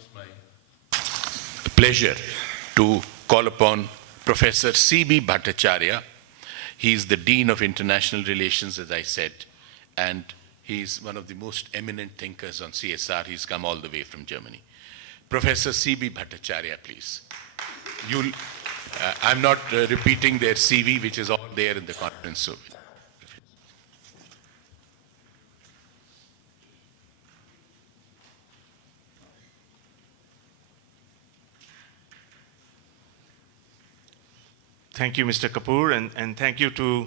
it's my pleasure to call upon Professor C.B. Bhattacharya. He's the Dean of International Relations, as I said, and he's one of the most eminent thinkers on CSR. He's come all the way from Germany. Professor C.B. Bhattacharya, please. I'm not repeating their CV, which is all there in the conference. So. Thank you, Mr. Kapoor, and thank you to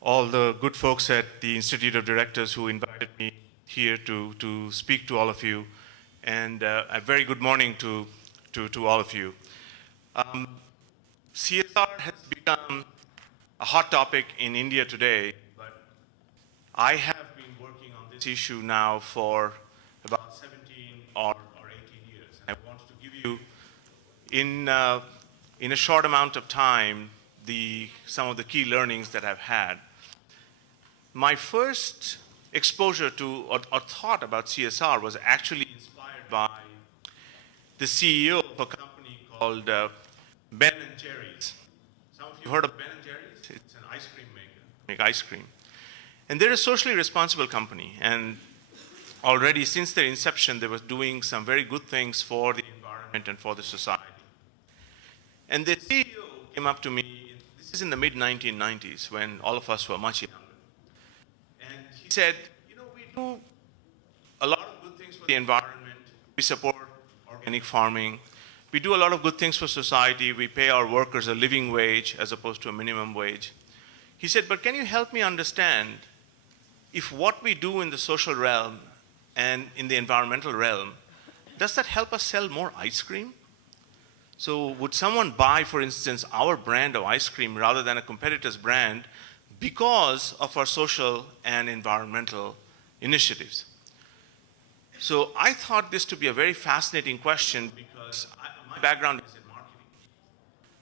all the good folks at the Institute of Directors who invited me here to speak to all of you. And a very good morning to all of you. CSR has become a hot topic in India today, but I have been working on this issue now for about 17 or 18 years. And I want to give you, in a short amount of time, some of the key learnings that I've had. My first exposure to or thought about CSR was actually inspired by the CEO of a company called Ben & Jerry's. Some of you heard of Ben & Jerry's? It's an ice cream maker, make ice cream. And they're a socially responsible company. And already since their inception, they were doing some very good things for the environment and for the society. And the CEO came up to me, this is in the mid-1990s, when all of us were much younger. And he said, you know, we do a lot of good things for the environment. We support organic farming. We do a lot of good things for society. We pay our workers a living wage as opposed to a minimum wage. He said, but can you help me understand if what we do in the social realm and in the environmental realm, does that help us sell more ice cream? So would someone buy, for instance, our brand of ice cream rather than a competitor's brand because of our social and environmental initiatives? So I thought this to be a very fascinating question because my background is in marketing,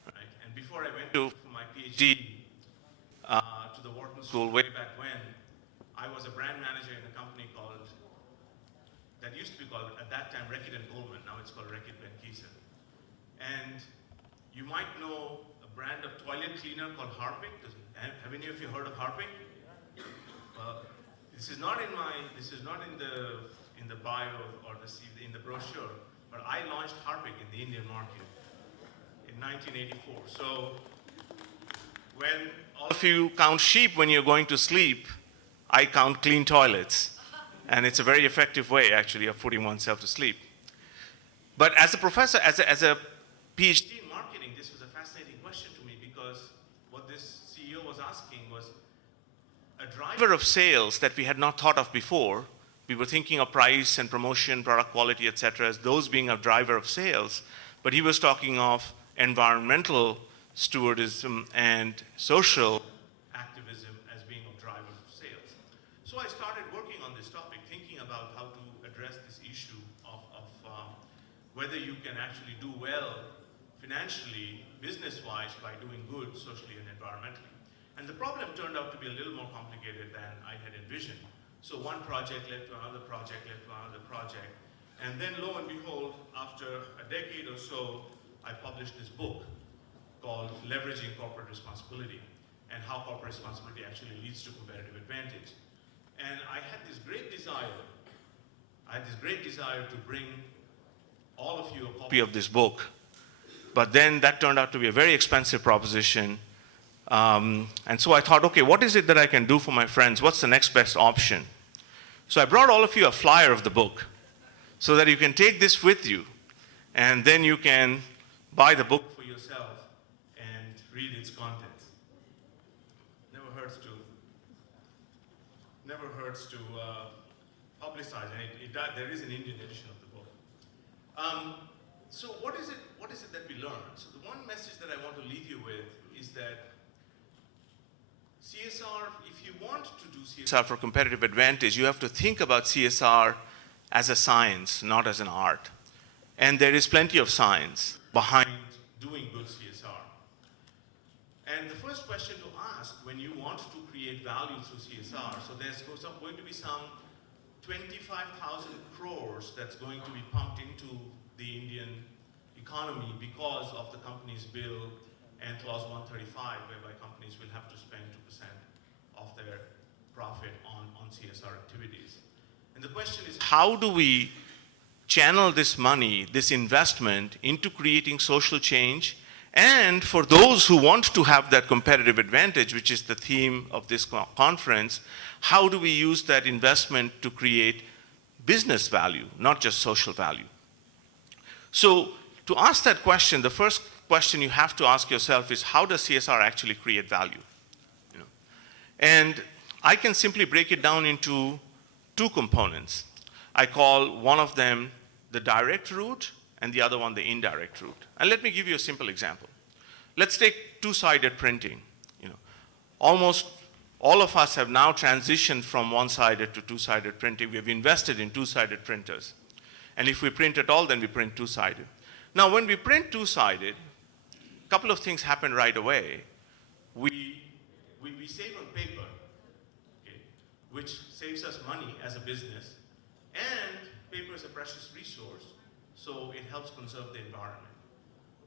right? And before I went to my PhD to the Wharton School way back when, I was a brand manager in a company that used to be called, at that time, Reckitt & Coleman. Now it's called Reckitt Benckiser. And you might know a brand of toilet cleaner called Harpic. Have any of you heard of Harpic? Well, this is not in the bio or in the brochure, but I launched Harpic in the Indian market in 1984. So when all of you count sheep when you're going to sleep, I count clean toilets. And it's a very effective way, actually, of putting oneself to sleep. But as a professor, as a PhD in marketing, this was a fascinating question to me because what this CEO was asking was a driver of sales that we had not thought of before. We were thinking of price and promotion, product quality, et cetera, as those being a driver of sales. But he was talking of environmental stewardism and social activism as being of drivers of sales. So I started working on this topic, thinking about how to address this issue of whether you can actually do well financially, business-wise, by doing good socially and environmentally. And the problem turned out to be a little more complicated than I had envisioned. So one project led to another project, led to another project. And then lo and behold, after a decade or so, I published this book called Leveraging Corporate Responsibility and how corporate responsibility actually leads to competitive advantage. And I had this great desire to bring all of you a copy of this book. But then that turned out to be a very expensive proposition. And so I thought, okay, what is it that I can do for my friends? What's the next best option? So I brought all of you a flyer of the book so that you can take this with you and then you can buy the book for yourself and read its contents. Never hurts to publicize, and there is an Indian edition of the book. So what is it that we learned? So the one message that I want to leave you with is that CSR, if you want to do CSR for competitive advantage, you have to think about CSR as a science, not as an art. And there is plenty of science behind doing good CSR. And the first question to ask when you want to create value through CSR, so there's going to be some 25,000 crores that's going to be pumped into the Indian economy because of the company's bill and clause 135, whereby companies will have to spend 2% of their profit on CSR activities. And the question is, how do we channel this money, this investment, into creating social change? And for those who want to have that competitive advantage, which is the theme of this conference, how do we use that investment to create business value, not just social value? So to ask that question, the first question you have to ask yourself is, how does CSR actually create value? You know? And I can simply break it down into two components. I call one of them the direct route and the other one the indirect route. And let me give you a simple example. Let's take two-sided printing. You know, almost all of us have now transitioned from one-sided to two-sided printing. We have invested in two-sided printers. And if we print at all, then we print two-sided. Now, when we print two-sided, a couple of things happen right away. We save on paper, okay, which saves us money as a business, and paper is a precious resource, so it helps conserve the environment.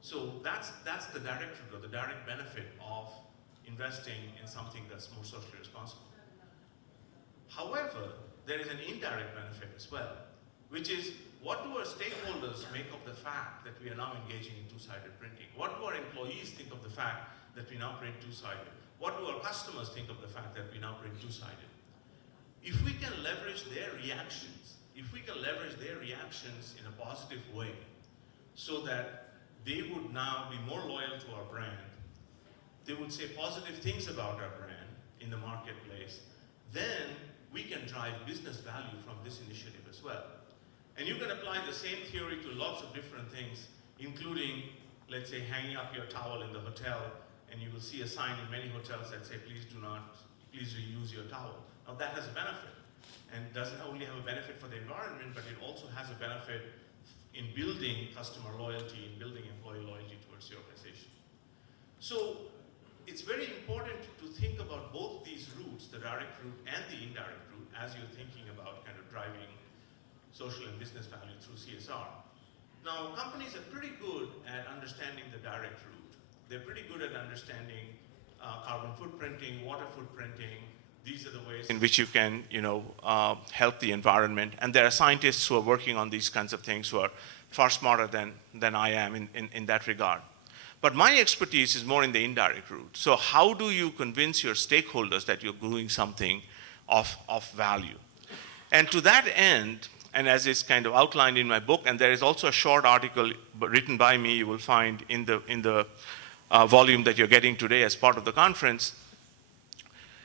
So that's the direct route, or the direct benefit of investing in something that's more socially responsible. However, there is an indirect benefit as well, which is, what do our stakeholders make of the fact that we are now engaging in two-sided printing? What do our employees think of the fact that we now print two-sided? What do our customers think of the fact that we now print two-sided? If we can leverage their reactions, in a positive way, so that they would now be more loyal to our brand, they would say positive things about our brand in the marketplace, then we can drive business value from this initiative as well. And you can apply the same theory to lots of different things, including, let's say, hanging up your towel in the hotel, and you will see a sign in many hotels that say, please reuse your towel. Now that has a benefit, and doesn't only have a benefit for the environment, but it also has a benefit in building customer loyalty, in building employee loyalty towards the organization. So it's very important to think about both these routes, the direct route and the indirect route, as you're thinking about kind of driving social and business value through CSR. Now, companies are pretty good at understanding the direct route. They're pretty good at understanding carbon footprinting, water footprinting. These are the ways in which you can, help the environment. And there are scientists who are working on these kinds of things who are far smarter than I am in that regard. But my expertise is more in the indirect route. So how do you convince your stakeholders that you're doing something of value? And to that end, and as is kind of outlined in my book, and there is also a short article written by me you will find in the volume that you're getting today as part of the conference.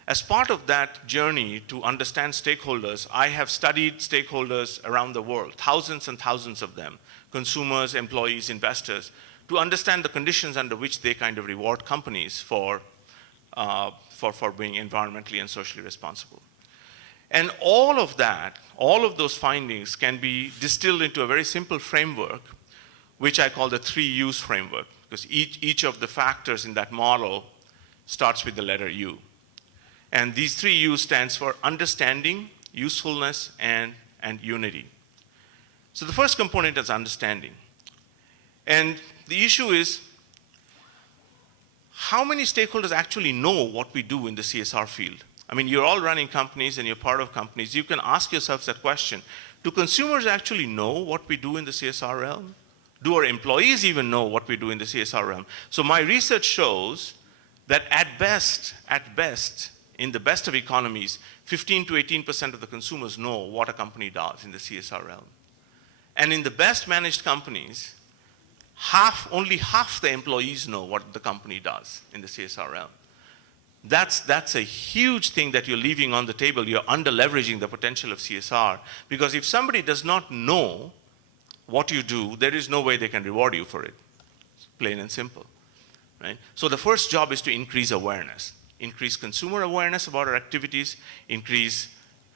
As part of that journey to understand stakeholders, I have studied stakeholders around the world, thousands and thousands of them, consumers, employees, investors, to understand the conditions under which they kind of reward companies for being environmentally and socially responsible. And all of that, all of those findings can be distilled into a very simple framework, which I call the 3 U's framework, because each of the factors in that model starts with the letter U. And these 3 U's stands for understanding, usefulness, and unity. So the first component is understanding. And the issue is, how many stakeholders actually know what we do in the CSR field? I mean, you're all running companies and you're part of companies. You can ask yourselves that question. Do consumers actually know what we do in the CSR realm? Do our employees even know what we do in the CSR realm? So my research shows that at best, in the best of economies, 15 to 18% of the consumers know what a company does in the CSR realm. And in the best managed companies, only half the employees know what the company does in the CSR realm. That's a huge thing that you're leaving on the table. You're under-leveraging the potential of CSR, because if somebody does not know what you do, there is no way they can reward you for it. It's plain and simple, right? So the first job is to increase awareness. Increase consumer awareness about our activities, increase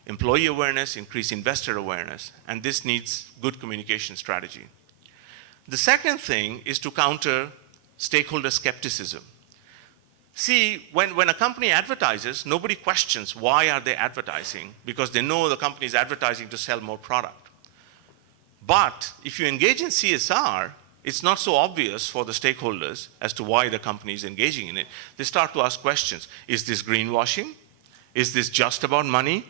employee awareness, increase investor awareness, and this needs good communication strategy. The second thing is to counter stakeholder skepticism. See, when a company advertises, nobody questions why are they advertising, because they know the company is advertising to sell more product. But if you engage in CSR, it's not so obvious for the stakeholders as to why the company is engaging in it. They start to ask questions. Is this greenwashing? Is this just about money?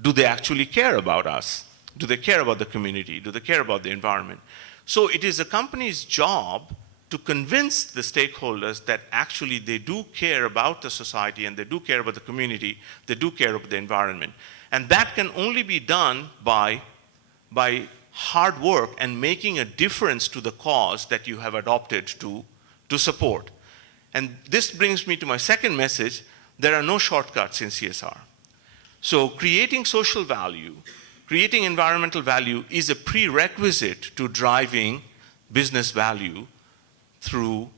Do they actually care about us? Do they care about the community? Do they care about the environment? So it is a company's job to convince the stakeholders that actually they do care about the society and they do care about the community, they do care about the environment. And that can only be done by hard work and making a difference to the cause that you have adopted to support. And this brings me to my second message: there are no shortcuts in CSR. So creating social value, creating environmental value is a prerequisite to driving business value through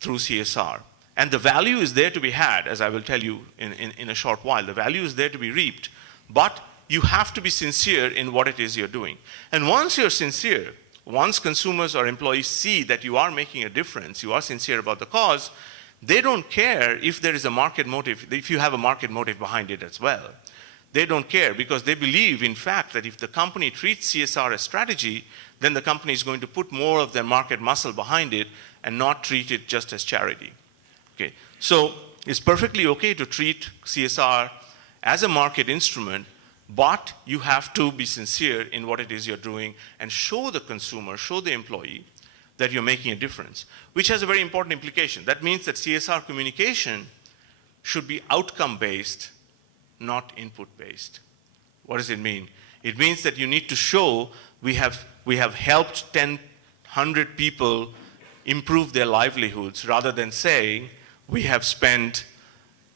CSR. And the value is there to be had, as I will tell you in a short while. The value is there to be reaped, but you have to be sincere in what it is you're doing. And once you're sincere, once consumers or employees see that you are making a difference, you are sincere about the cause, they don't care if there is a market motive, if you have a market motive behind it as well. They don't care, because they believe, in fact, that if the company treats CSR as strategy, then the company is going to put more of their market muscle behind it and not treat it just as charity. Okay. So it's perfectly okay to treat CSR as a market instrument, but you have to be sincere in what it is you're doing and show the consumer, show the employee that you're making a difference, which has a very important implication. That means that CSR communication should be outcome-based, not input-based. What does it mean? It means that you need to show we have helped 10, 100 people improve their livelihoods, rather than saying we have spent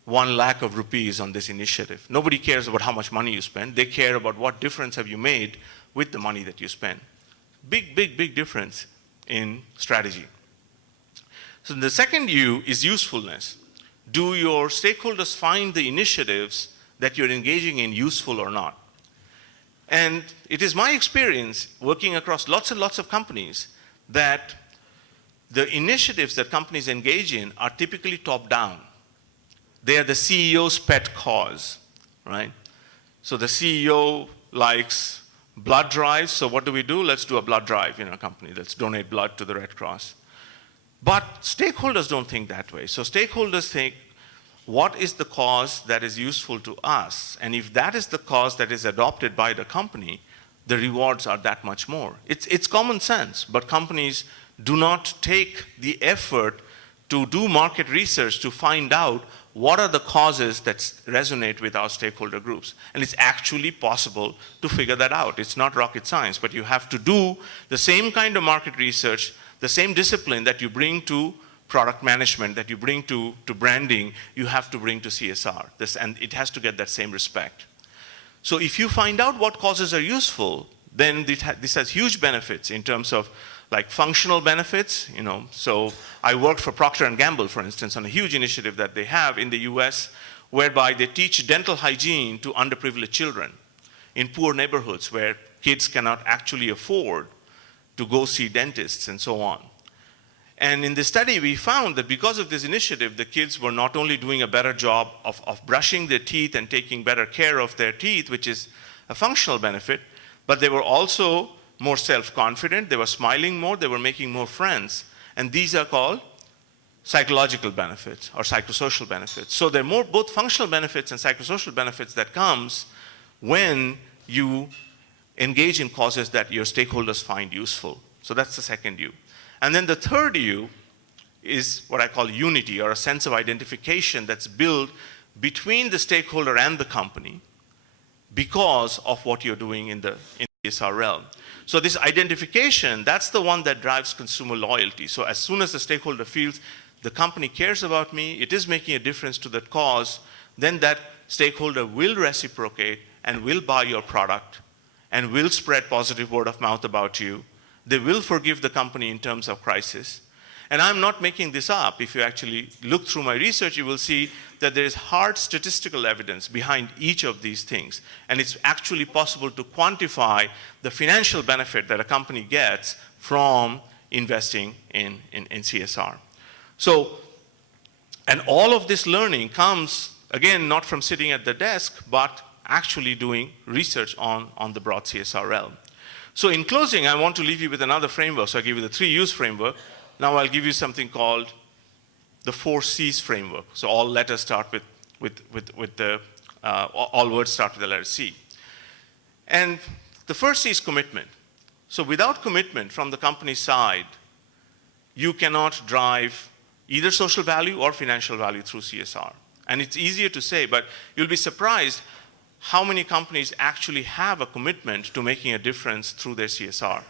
1 lakh of rupees on this initiative. Nobody cares about how much money you spend. They care about what difference have you made with the money that you spend. Big, big, big difference in strategy. So the second U is usefulness. Do your stakeholders find the initiatives that you're engaging in useful or not? And it is my experience, working across lots and lots of companies, that the initiatives that companies engage in are typically top-down. They are the CEO's pet cause, right? So the CEO likes blood drives, so what do? Let's do a blood drive in our company. Let's donate blood to the Red Cross. But stakeholders don't think that way. So stakeholders think, what is the cause that is useful to us? And if that is the cause that is adopted by the company, the rewards are that much more. It's common sense, but companies do not take the effort to do market research to find out what are the causes that resonate with our stakeholder groups. And it's actually possible to figure that out. It's not rocket science, but you have to do the same kind of market research, the same discipline that you bring to product management, that you bring to branding, you have to bring to CSR. And it has to get that same respect. So if you find out what causes are useful, then this has huge benefits in terms of like functional benefits. So I worked for Procter & Gamble, for instance, on a huge initiative that they have in the US, whereby they teach dental hygiene to underprivileged children in poor neighborhoods where kids cannot actually afford to go see dentists and so on. And in the study, we found that because of this initiative, the kids were not only doing a better job of brushing their teeth and taking better care of their teeth, which is a functional benefit, but they were also more self-confident, they were smiling more, they were making more friends. And these are called psychological benefits or psychosocial benefits. So there are more both functional benefits and psychosocial benefits that comes when you engage in causes that your stakeholders find useful. So that's the second U. And then the third U is what I call unity, or a sense of identification that's built between the stakeholder and the company because of what you're doing in the CSR realm. So this identification, that's the one that drives consumer loyalty. So as soon as the stakeholder feels the company cares about me, it is making a difference to that cause, then that stakeholder will reciprocate and will buy your product and will spread positive word of mouth about you. They will forgive the company in terms of crisis. And I'm not making this up. If you actually look through my research, you will see that there is hard statistical evidence behind each of these things. And it's actually possible to quantify the financial benefit that a company gets from investing in CSR. So And all of this learning comes, again, not from sitting at the desk, but actually doing research on the broad CSR realm. So in closing, I want to leave you with another framework. So I gave you the 3 U's framework. Now I'll give you something called the 4 C's framework. So all letters start all words start with the letter C. And the first C is commitment. So without commitment from the company side, you cannot drive either social value or financial value through CSR. And it's easier to say, but you'll be surprised how many companies actually have a commitment to making a difference through their CSR.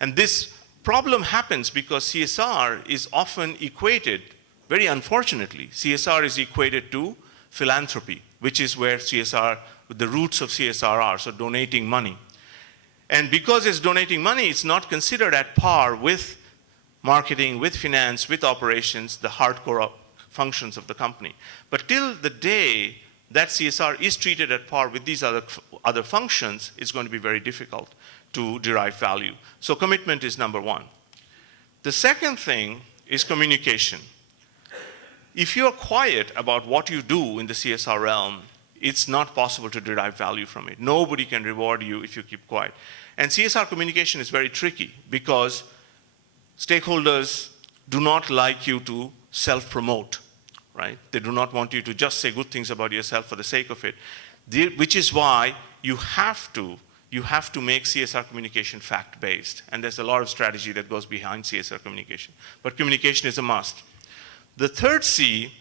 And this problem happens because CSR is often equated, very unfortunately, CSR is equated to philanthropy, which is where CSR, the roots of CSR are, so donating money. And because it's donating money, it's not considered at par with marketing, with finance, with operations, the hardcore functions of the company. But till the day that CSR is treated at par with these other functions, it's going to be very difficult to derive value. So commitment is number 1. The second thing is communication. If you're quiet about what you do in the CSR realm, it's not possible to derive value from it. Nobody can reward you if you keep quiet. And CSR communication is very tricky because stakeholders do not like you to self-promote, right? They do not want you to just say good things about yourself for the sake of it, which is why you have to make CSR communication fact-based. And there's a lot of strategy that goes behind CSR communication. But communication is a must. The third C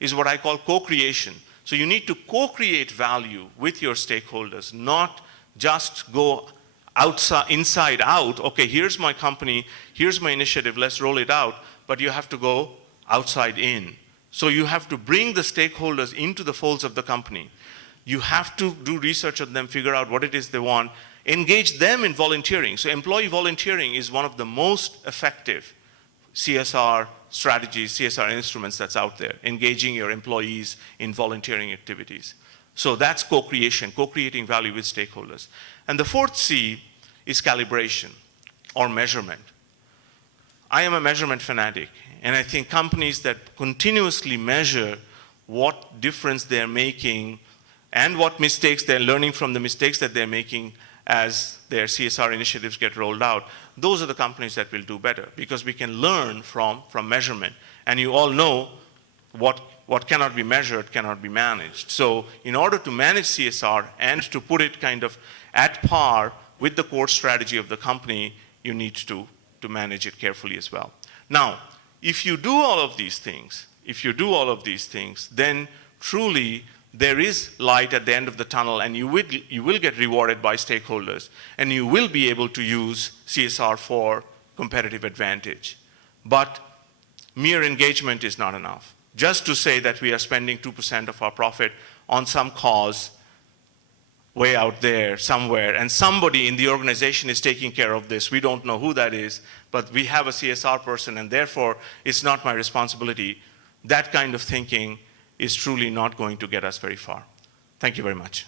is what I call co-creation. So you need to co-create value with your stakeholders, not just go outside, inside out, okay, here's my company, here's my initiative, let's roll it out, but you have to go outside in. So you have to bring the stakeholders into the folds of the company. You have to do research on them, figure out what it is they want, engage them in volunteering. So employee volunteering is one of the most effective CSR strategies, CSR instruments that's out there, engaging your employees in volunteering activities. So that's co-creation, co-creating value with stakeholders. And the fourth C is calibration or measurement. I am a measurement fanatic, and I think companies that continuously measure what difference they're making and what mistakes they're learning from the mistakes that they're making as their CSR initiatives get rolled out, those are the companies that will do better because we can learn from measurement. And you all know what cannot be measured cannot be managed. So in order to manage CSR and to put it kind of at par with the core strategy of the company, you need to manage it carefully as well. Now, if you do all of these things, then truly there is light at the end of the tunnel and you will get rewarded by stakeholders and you will be able to use CSR for competitive advantage. But mere engagement is not enough. Just to say that we are spending 2% of our profit on some cause way out there somewhere and somebody in the organization is taking care of this. We don't know who that is, but we have a CSR person and therefore it's not my responsibility. That kind of thinking is truly not going to get us very far. Thank you very much.